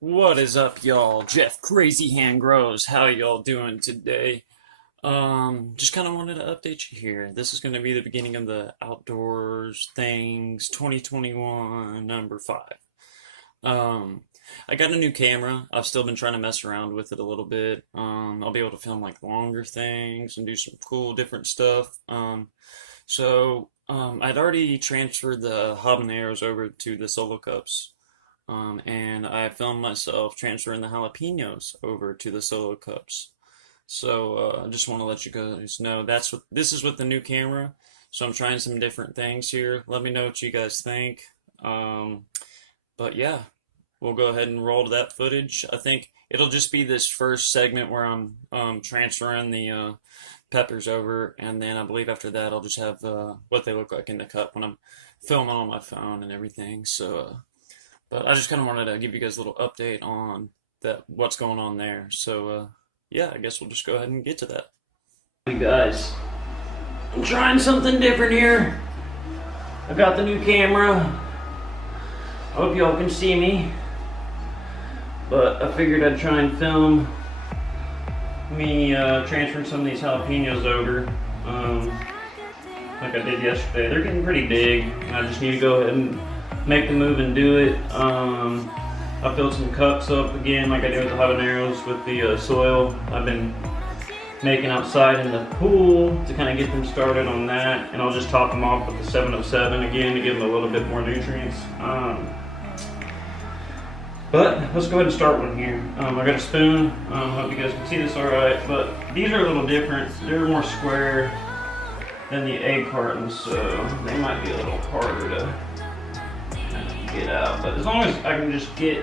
What is up, y'all? Jeff Crazy Hand Grows. How y'all doing today? Just kind of wanted to update you here. This is going to be the beginning of the Outdoors Things 2021 number 5. Um, I got a new camera. I've still been trying to mess around with it a little bit. I'll be able to film like longer things and do some cool different stuff. I'd already transferred the habaneros over to the solo cups. And I filmed myself transferring the jalapenos over to the solo cups. I just want to let you guys know this is with the new camera. So I'm trying some different things here. Let me know what you guys think. Um, but yeah, we'll go ahead and roll to that footage. I think it'll just be this first segment where I'm transferring the peppers over, and then I believe after that I'll just have what they look like in the cup when I'm filming on my phone and everything. But I just kind of wanted to give you guys a little update on what's going on there. Yeah, I guess we'll just go ahead and get to that. Hey guys, I'm trying something different here. I got the new camera. Hope y'all can see me. But I figured I'd try and film me transferring some of these jalapenos over. Like I did yesterday. They're getting pretty big, and I just need to go ahead and make the move and do it. I filled some cups up again like I did with the habaneros with the soil I've been making outside in the pool to kind of get them started on that, and I'll just top them off with the 707 again to give them a little bit more nutrients. But let's go ahead and start one here. I got a spoon. Hope you guys can see this alright, but these are a little different. They're more square than the egg cartons, so they might be a little harder to get out, but as long as I can just get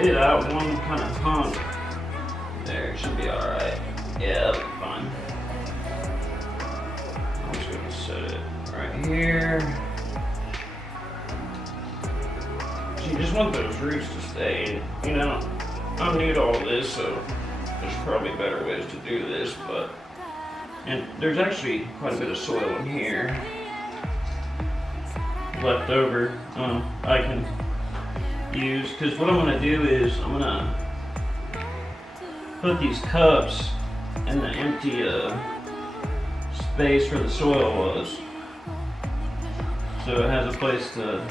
it out one kind of hunk, there, it should be alright. Yeah, that'll be fine. I'm just gonna set it right here. So you just want those roots to stay, you know, I'm new to all this, so there's probably better ways to do this, and there's actually quite a bit of soil in here left over I can use, because what I'm going to do is I'm going to put these cups in the empty space where the soil was, so it has a place to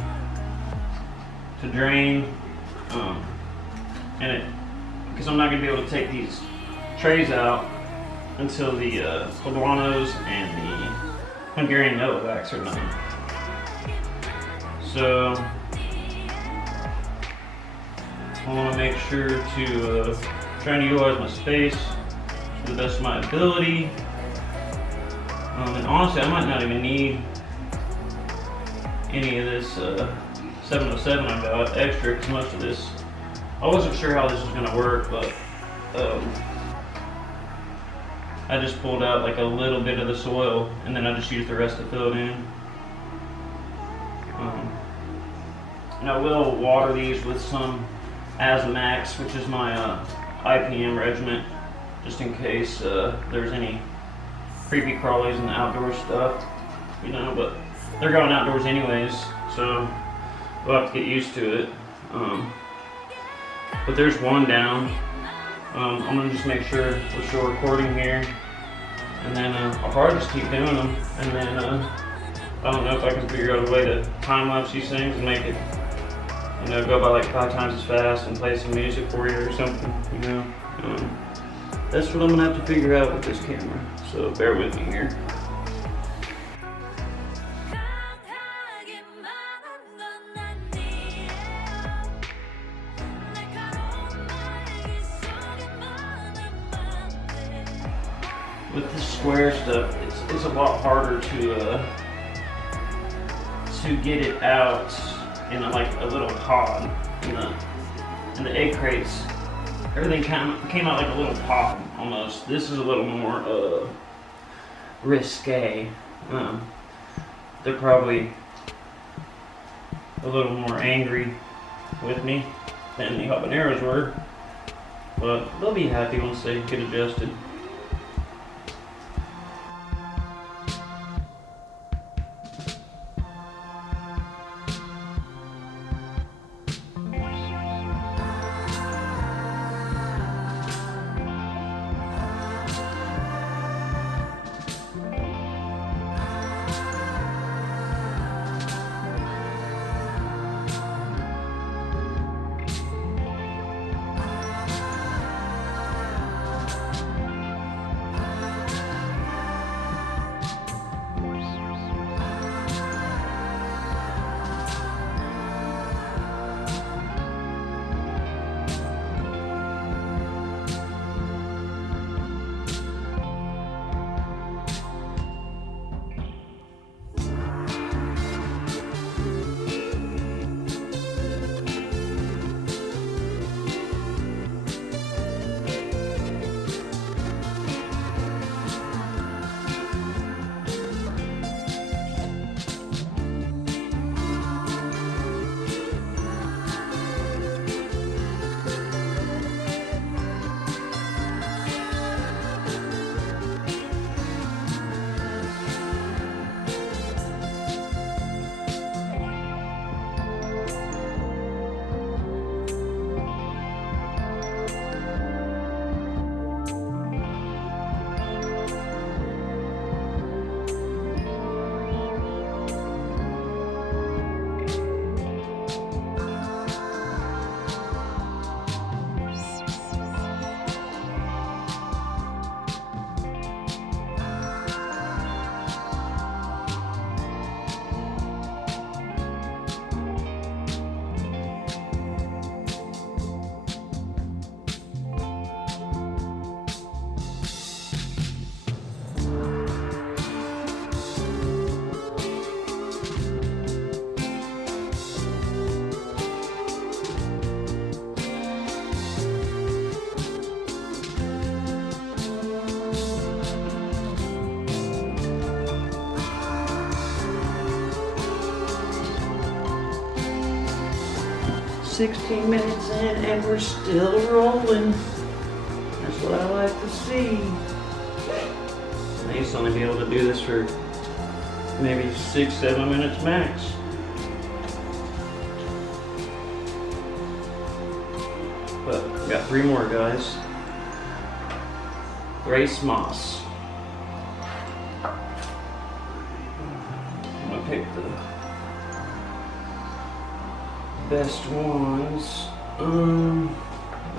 drain, and it, because I'm not going to be able to take these trays out until the Poblanos and the Hungarian wax are done. So I want to make sure to try and utilize my space to the best of my ability. And honestly, I might not even need any of this 707 I got extra, because most of this, I wasn't sure how this was going to work, but I just pulled out like a little bit of the soil, and then I just used the rest to fill it in. And I will water these with some Azamax, which is my IPM regimen, just in case there's any creepy crawlies in the outdoor stuff, you know, but they're going outdoors anyways, so we'll have to get used to it. But there's one down. I'm going to just make sure we're still recording here, and then I'll probably just keep doing them, and then I don't know if I can figure out a way to time-lapse these things and make it, you know, go by like 5 times as fast and play some music for you or something, you know. That's what I'm going to have to figure out with this camera, so bear with me here. With the square stuff, it's a lot harder to get it out in like a little pod. In the egg crates, everything came out like a little pod almost. This is a little more risque. They're probably a little more angry with me than the habaneros were, but they'll be happy once they get adjusted. 16 minutes in and we're still rolling. That's what I like to see. I used to only be able to do this for maybe 6-7 minutes max. But we got 3 more, guys. Grace moss. I'm gonna pick the best ones. I'm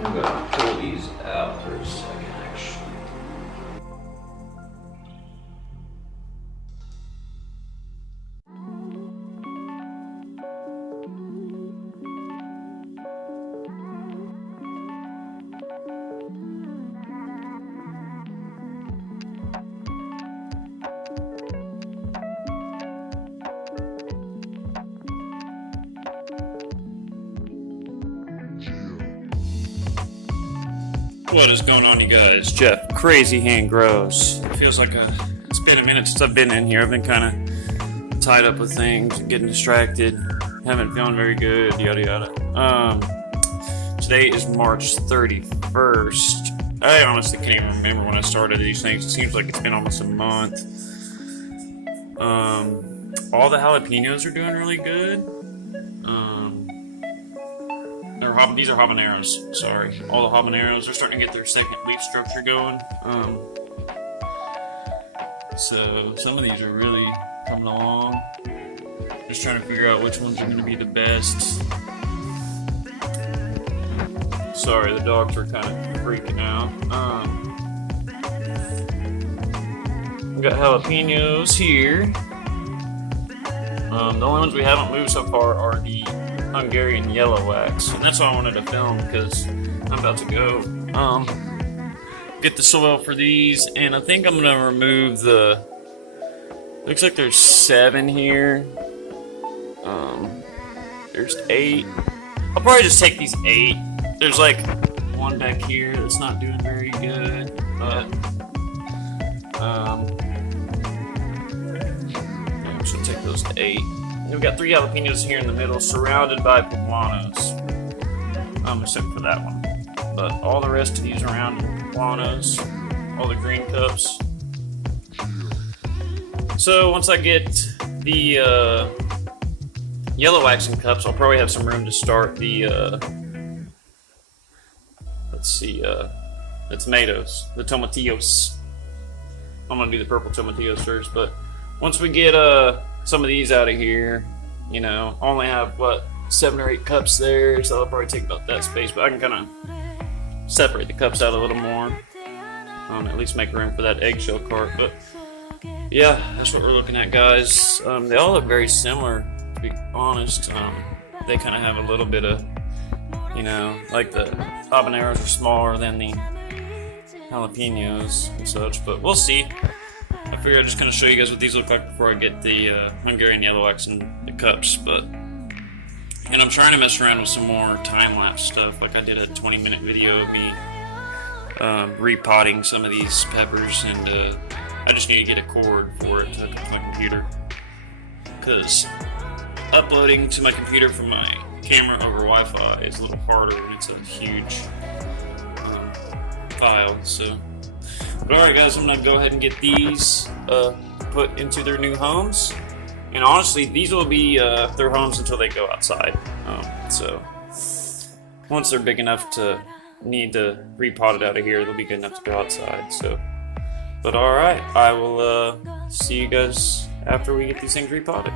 gonna pull these out for a second, actually. What is going on, you guys? Jeff, Crazy Hand Grows. It feels like it's been a minute since I've been in here. I've been kind of tied up with things, getting distracted, haven't feeling very good, yada yada. Today is March 31st. I honestly can't even remember when I started these things. It seems like it's been almost a month. All the jalapenos are doing really good. These are habaneros, sorry. All the habaneros are starting to get their second leaf structure going. So some of these are really coming along. Just trying to figure out which ones are going to be the best. Sorry, the dogs are kind of freaking out. We got jalapenos here. The only ones we haven't moved so far are the Hungarian yellow wax, and that's why I wanted to film, because I'm about to go get the soil for these, and I think I'm gonna remove the, looks like there's 7 here. There's 8. I'll probably just take these 8. There's like 1 back here that's not doing very good, but I'm just gonna take those 8. We've got 3 jalapenos here in the middle, surrounded by Poblanos. Except for that one. But all the rest of these around are Poblanos, all the green cups. So once I get the yellow waxing cups, I'll probably have some room to start the the tomatoes, the tomatillos. I'm gonna do the purple tomatillos first, but once we get some of these out of here, you know, I only have 7 or 8 cups there, so that'll probably take about that space, but I can kind of separate the cups out a little more, at least make room for that eggshell cart. But yeah, that's what we're looking at, guys. They all look very similar, to be honest. They kind of have a little bit of, you know, like the habaneros are smaller than the jalapenos and such, but we'll see. I figured I'd just kind of show you guys what these look like before I get the Hungarian yellow wax in the cups. And I'm trying to mess around with some more time-lapse stuff. Like I did a 20-minute video of me repotting some of these peppers, and I just need to get a cord for it to hook up to my computer, because uploading to my computer from my camera over Wi-Fi is a little harder, and it's a huge file. So. But alright, guys, I'm going to go ahead and get these put into their new homes. And honestly, these will be their homes until they go outside. So once they're big enough to need to repot it out of here, they'll be good enough to go outside. So, but alright, I will see you guys after we get these things repotted.